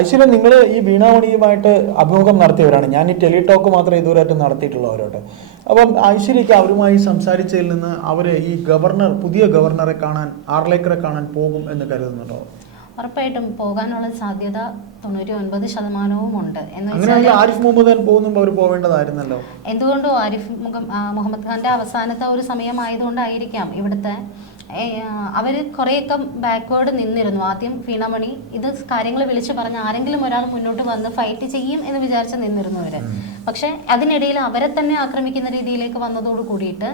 ഐശ്വര്യ നിങ്ങൾ ഈ വീണാമണിയുമായിട്ട് അഭിമുഖം നടത്തിയവരാണ്. ഞാൻ ഈ ടെലിടോക്ക് മാത്രമേ ഇതുവരെയായിട്ട് നടത്തിയിട്ടുള്ളവരോട്ട് അപ്പം ഐശ്വര്യക്ക് അവരുമായി സംസാരിച്ചതിൽ നിന്ന് അവർ ഈ ഗവർണർ പുതിയ ഗവർണറെ കാണാൻ ആർലേക്കറെ കാണാൻ പോകും എന്ന് കരുതുന്നുണ്ടോ? ഉറപ്പായിട്ടും പോകാനുള്ള സാധ്യത തൊണ്ണൂറ്റി ഒൻപത് ശതമാനവും ഉണ്ട്. എന്ന് വെച്ചാൽ ആരിഫ് മുഹമ്മദ് പോകുമ്പോൾ അവർ പോവേണ്ടതായിരുന്നല്ലോ. എന്തുകൊണ്ടും ആരിഫ് മുഹമ്മദ് ഖാന്റെ അവസാനത്തെ ഒരു സമയമായതുകൊണ്ടായിരിക്കാം ഇവിടുത്തെ അവർ കുറേയൊക്കെ ബാക്ക്വേർഡ് നിന്നിരുന്നു. ആദ്യം ഫീണമണി ഇത് കാര്യങ്ങൾ വിളിച്ചു പറഞ്ഞ് ആരെങ്കിലും ഒരാൾ മുന്നോട്ട് വന്ന് ഫൈറ്റ് ചെയ്യും എന്ന് വിചാരിച്ച് നിന്നിരുന്നു അവർ. പക്ഷെ അതിനിടയിൽ അവരെ തന്നെ ആക്രമിക്കുന്ന രീതിയിലേക്ക് വന്നതോട് കൂടിയിട്ട്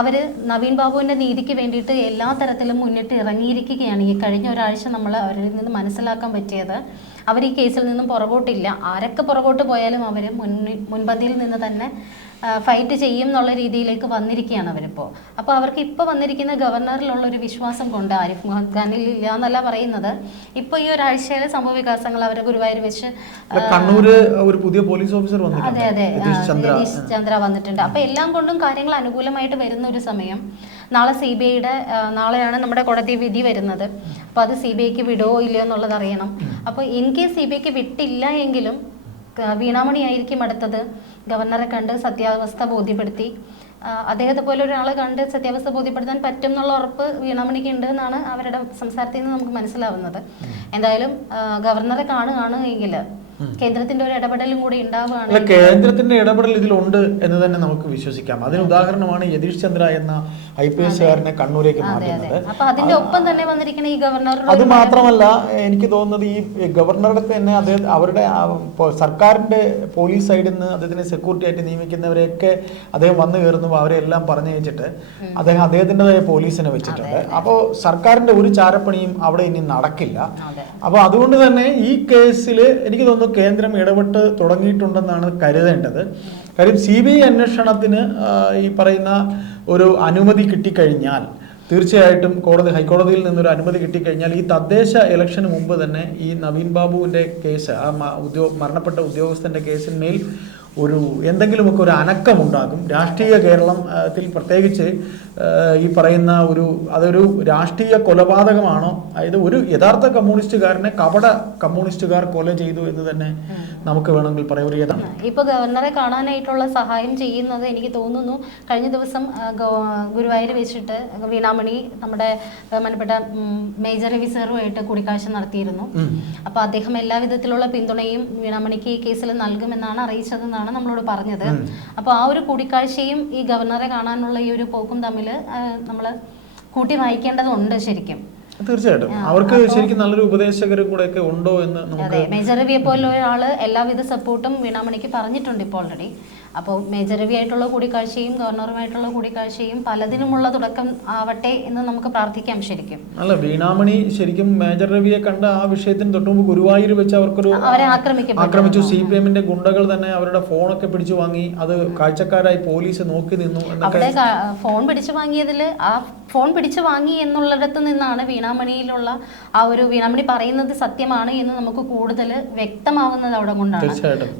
അവർ നവീൻ ബാബുവിന്റെ നീതിക്ക് വേണ്ടിയിട്ട് എല്ലാ തരത്തിലും മുന്നിട്ട് ഇറങ്ങിയിരിക്കുകയാണ്. ഈ കഴിഞ്ഞ ഒരാഴ്ച നമ്മൾ അവരിൽ നിന്ന് മനസ്സിലാക്കാൻ പറ്റിയത് അവർ ഈ കേസിൽ നിന്നും പുറകോട്ടില്ല. ആരൊക്കെ പുറകോട്ട് പോയാലും അവർ മുന്നിൽ മുൻപന്തിയിൽ നിന്ന് തന്നെ ഫൈറ്റ് ചെയ്യും എന്നുള്ള രീതിയിലേക്ക് വന്നിരിക്കുകയാണ് അവരിപ്പോൾ അപ്പോൾ അവർക്ക് ഇപ്പോൾ വന്നിരിക്കുന്ന ഗവർണറിലുള്ള ഒരു വിശ്വാസം കൊണ്ട് ആരിഫ് മുഹമ്മദ് ഖാനിൽ ഇല്ല എന്നല്ല പറയുന്നത്. ഇപ്പോൾ ഈ ഒരാഴ്ചയിലെ സംഭവ വികാസങ്ങൾ അവർ ഗുരുവായൂർ വെച്ച് കണ്ണൂര് ഒരു പുതിയ പോലീസ് ഓഫീസർ അതെ അതെ രതീഷ് ചന്ദ്ര. വന്നിട്ടുണ്ട്. അപ്പോൾ എല്ലാം കൊണ്ടും കാര്യങ്ങൾ അനുകൂലമായിട്ട് വരുന്ന ഒരു സമയം. നാളെ സി ബി ഐയുടെ നാളെയാണ് നമ്മുടെ കോടതി വിധി വരുന്നത്. അപ്പോൾ അത് സി ബി ഐക്ക് വിടുവോ ഇല്ലയോ എന്നുള്ളത് അറിയണം. അപ്പൊ ഇൻ കേസ് സി ബി ഐക്ക് വിട്ടില്ല എങ്കിലും വീണാമണി ആയിരിക്കും അടുത്തത്. ഗവർണറെ കണ്ട് സത്യാവസ്ഥ ബോധ്യപ്പെടുത്തി. അദ്ദേഹത്തെ പോലെ ഒരാളെ കണ്ട് സത്യാവസ്ഥ ബോധ്യപ്പെടുത്താൻ പറ്റും എന്നുള്ള ഉറപ്പ് വീണാമണിക്ക് ഉണ്ട് എന്നാണ് അവരുടെ സംസാരത്തിൽ നിന്ന് നമുക്ക് മനസ്സിലാവുന്നത്. എന്തായാലും ഗവർണറെ കാണുകയാണ് എങ്കിൽ കേന്ദ്രത്തിന്റെ ഒരു ഇടപെടലും കൂടി ഉണ്ടാവുകയാണ് കേന്ദ്രത്തിന്റെ ഇടപെടൽ ഇതിലുണ്ട് എന്ന് തന്നെ നമുക്ക് വിശ്വസിക്കാം. അതിന് ഉദാഹരണമാണ് യതീഷ് ചന്ദ്ര എന്ന ഐ പി എസ്കാരനെ കണ്ണൂരേക്ക് മാറ്റുന്നത്. അത് മാത്രമല്ല എനിക്ക് തോന്നുന്നത് ഈ ഗവർണറുടെ തന്നെ അദ്ദേഹം അവരുടെ സർക്കാരിന്റെ പോലീസ് സൈഡിൽ നിന്ന് അദ്ദേഹത്തിനെ സെക്യൂരിറ്റി ആയിട്ട് നിയമിക്കുന്നവരെയൊക്കെ അദ്ദേഹം വന്നു കയറുന്നു അവരെ എല്ലാം പറഞ്ഞയച്ചിട്ട് അദ്ദേഹം അദ്ദേഹത്തിന്റെതായ പോലീസിനെ വെച്ചിട്ടുണ്ട്. അപ്പോൾ സർക്കാരിന്റെ ഒരു ചാരപ്പണിയും അവിടെ ഇനി നടക്കില്ല. അപ്പോൾ അതുകൊണ്ട് തന്നെ ഈ കേസിൽ എനിക്ക് തോന്നുന്നു കേന്ദ്രം ഇടപെട്ട് തുടങ്ങിയിട്ടുണ്ടെന്നാണ് കരുതേണ്ടത്. കാര്യം സി ബി ഐ അന്വേഷണത്തിന് ഈ പറയുന്ന ഒരു അനുമതി കിട്ടിക്കഴിഞ്ഞാൽ തീർച്ചയായിട്ടും കോടതി ഹൈക്കോടതിയിൽ നിന്നൊരു അനുമതി കിട്ടിക്കഴിഞ്ഞാൽ ഈ തദ്ദേശ ഇലക്ഷന് മുമ്പ് തന്നെ ഈ നവീൻ ബാബുവിന്റെ കേസ് ആ ഉദ്യോഗ ഉദ്യോ മരണപ്പെട്ട ഉദ്യോഗസ്ഥന്റെ കേസിന്മേൽ ഒരു എന്തെങ്കിലുമൊക്കെ ഒരു അനക്കമുണ്ടാകും. രാഷ്ട്രീയ കേരളത്തിൽ പ്രത്യേകിച്ച് ഈ പറയുന്ന ഒരു അതൊരു രാഷ്ട്രീയ കൊലപാതകമാണോ? അതായത് ഒരു യഥാർത്ഥ കമ്മ്യൂണിസ്റ്റുകാരനെ കപട കമ്മ്യൂണിസ്റ്റുകാർ കൊല ചെയ്തു എന്ന് തന്നെ നമുക്ക് വേണമെങ്കിൽ പറയാം. ഒരു ഇപ്പൊ ഗവർണറെ കാണാനായിട്ടുള്ള സഹായം ചെയ്യുന്നത് എനിക്ക് തോന്നുന്നു. കഴിഞ്ഞ ദിവസം ഗുരുവായൂർ വെച്ചിട്ട് വീണാമണി നമ്മുടെ ബഹുമാനപ്പെട്ട മേജർ രവിസറുമായിട്ട് കൂടിക്കാഴ്ച നടത്തിയിരുന്നു. അപ്പൊ അദ്ദേഹം എല്ലാവിധത്തിലുള്ള പിന്തുണയും വീണാമണിക്ക് ഈ കേസിൽ നൽകുമെന്നാണ് അറിയിച്ചതെന്നാണ് നമ്മളോട് പറഞ്ഞത്. അപ്പോൾ ആ ഒരു കൂടിക്കാഴ്ചയും ഈ ഗവർണറെ കാണാനുള്ള ഈ ഒരു പോക്കും തമ്മിൽ നമ്മൾ കൂട്ടി വായിക്കേണ്ടതുണ്ട് ശരിക്കും. തീർച്ചയായിട്ടും. അവർക്ക് ശരിക്കും നല്ലൊരു ഉപദേശകരും കൂടെ ഒക്കെ ഉണ്ടോ എന്ന് നമുക്ക് മേജർ രവിയെ പോലെ ഒരാൾ എല്ലാവിധ സപ്പോർട്ടും വീണാമണിക്ക് പറഞ്ഞിട്ടുണ്ട് ഇപ്പോൾ ഓൾറെഡി അപ്പോൾ മേജർ രവി ആയിട്ടുള്ള കൂടിക്കാഴ്ചയും ഗവർണറുമായിട്ടുള്ള കൂടിക്കാഴ്ചയും പലതിനുമുള്ള തുടക്കം ആവട്ടെ എന്ന് നമുക്ക് പ്രാർത്ഥിക്കാം ശരിക്കും. അല്ല വീണാമണി ശരിക്കും മേജർ രവിയെ കണ്ട ആ വിഷയത്തിന് തൊട്ട് മുമ്പ് ഗുരുവായൂർ വെച്ച് അവർക്കൊരു അവരെ ആക്രമിക്കും ആക്രമിച്ചു. സി പി എമ്മിന്റെ ഗുണ്ടകൾ തന്നെ അവരുടെ ഫോണൊക്കെ പിടിച്ചു വാങ്ങി അത് കാഴ്ചക്കാരായി പോലീസ് നോക്കി നിന്നു ഫോൺ പിടിച്ചു വാങ്ങിയതിൽ ആ ഫോൺ പിടിച്ചു വാങ്ങി എന്നുള്ളിടത്ത് നിന്നാണ് വീണാമണിയിലുള്ള ആ ഒരു വീണാമണി പറയുന്നത് സത്യമാണ് എന്ന് നമുക്ക് കൂടുതൽ വ്യക്തമാവുന്നത് അവിടെ കൊണ്ടാണ്.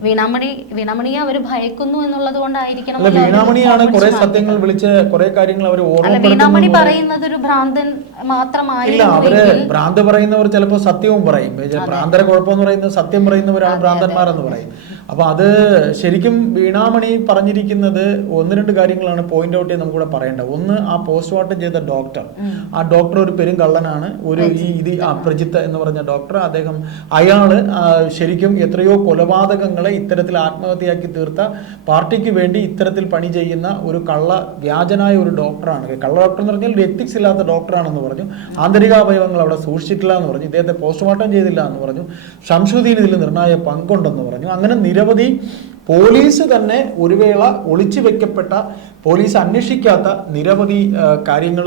വീണാമണി വീണാമണിയെ അവർ ഭയക്കുന്നു എന്നുള്ളത് കൊണ്ടായിരിക്കണം സത്യങ്ങൾ വിളിച്ച് കുറെ കാര്യങ്ങൾ അവർ വീണാമണി പറയുന്നത് ഒരു ഭ്രാന്തൻ മാത്രമായി മാത്രമായിരുന്നു ഭ്രാന്ത് പറയുന്നവർ ചിലപ്പോൾ സത്യവും പറയും. ഭ്രാന്തര കുഴപ്പമെന്ന് പറയുന്നത് സത്യം പറയുന്നവരാണ് ഭ്രാന്തന്മാരെന്ന് പറയും. അപ്പൊ അത് ശരിക്കും വീണാമണി പറഞ്ഞിരിക്കുന്നത് ഒന്ന് രണ്ട് കാര്യങ്ങളാണ് പോയിന്റ് ഔട്ട് ചെയ്ത് നമുക്കിവിടെ പറയേണ്ടത്. ഒന്ന് ആ പോസ്റ്റ്മോർട്ടം ചെയ്ത ഡോക്ടർ ആ ഡോക്ടർ ഒരു പെരും കള്ളനാണ്. ഒരു ഈ ഇത് ആ പ്രജിത്ത് എന്ന് പറഞ്ഞ ഡോക്ടർ അദ്ദേഹം അയാൾ ശരിക്കും എത്രയോ കൊലപാതകങ്ങളെ ഇത്തരത്തിൽ ആത്മഹത്യയാക്കി തീർത്ത പാർട്ടിക്ക് വേണ്ടി ഇത്തരത്തിൽ പണി ചെയ്യുന്ന ഒരു കള്ള വ്യാജനായ ഒരു ഡോക്ടറാണ് കള്ള ഡോക്ടർ എന്ന് പറഞ്ഞാൽ എത്തിക്സ് ഇല്ലാത്ത ഡോക്ടറാണെന്ന് പറഞ്ഞു. ആന്തരികാവയവങ്ങൾ അവിടെ സൂക്ഷിച്ചിട്ടില്ല എന്ന് പറഞ്ഞു. ഇദ്ദേഹത്തെ പോസ്റ്റ്മോർട്ടം ചെയ്തില്ല എന്ന് പറഞ്ഞു. ശംസുദ്ദീൻ ഇതിൽ നിർണായക പങ്കുണ്ടെന്ന് പറഞ്ഞു. അങ്ങനെ നിരവധി പോലീസ് തന്നെ ഒരു വേള ഒളിച്ചു വെക്കപ്പെട്ട പോലീസ് അന്വേഷിക്കാത്ത നിരവധി കാര്യങ്ങൾ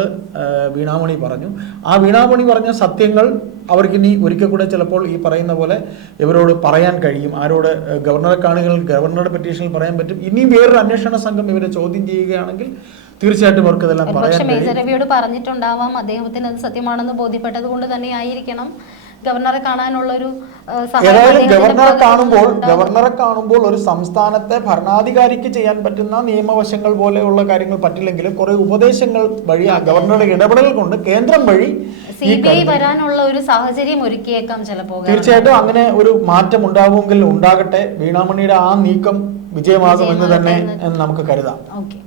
വീണാമണി പറഞ്ഞു. ആ വീണാമണി പറഞ്ഞ സത്യങ്ങൾ അവർക്കിനി ഒരിക്കൽ കൂടെ ചിലപ്പോൾ ഈ പറയുന്ന പോലെ ഇവരോട് പറയാൻ കഴിയും. ആരോട് ഗവർണറെ കാണുകൾ ഗവർണറുടെ പെറ്റീഷനിൽ പറയാൻ പറ്റും. ഇനി വേറൊരു അന്വേഷണ സംഘം ഇവരെ ചോദ്യം ചെയ്യുകയാണെങ്കിൽ തീർച്ചയായിട്ടും അവർക്ക് ഇതെല്ലാം പറയാൻ പക്ഷേ മേജർ രവിയോട് പറഞ്ഞിട്ടുണ്ടാവാം. അദ്ദേഹത്തിന് അത് സത്യമാണെന്ന് ബോധ്യപ്പെട്ടത് കൊണ്ട് തന്നെ ആയിരിക്കണം. ഗവർണറെ കാണാനുള്ള ഒരു ഏതായാലും ഗവർണറെ കാണുമ്പോൾ ഗവർണറെ കാണുമ്പോൾ ഒരു സംസ്ഥാനത്തെ ഭരണാധികാരിക്ക് ചെയ്യാൻ പറ്റുന്ന നിയമവശങ്ങൾ പോലെയുള്ള കാര്യങ്ങൾ പറ്റില്ലെങ്കിലും കുറെ ഉപദേശങ്ങൾ വഴി ആ ഗവർണറുടെ ഇടപെടൽ കൊണ്ട് കേന്ദ്രം വഴി സി ബി ഐ വരാനുള്ള ഒരു സാഹചര്യം ഒരുക്കിയേക്കാം ചിലപ്പോൾ തീർച്ചയായിട്ടും അങ്ങനെ ഒരു മാറ്റം ഉണ്ടാവുമെങ്കിൽ ഉണ്ടാകട്ടെ. വീണാമണിയുടെ ആ നീക്കം വിജയമാകുമെന്ന് തന്നെ നമുക്ക് കരുതാം. ഓക്കെ.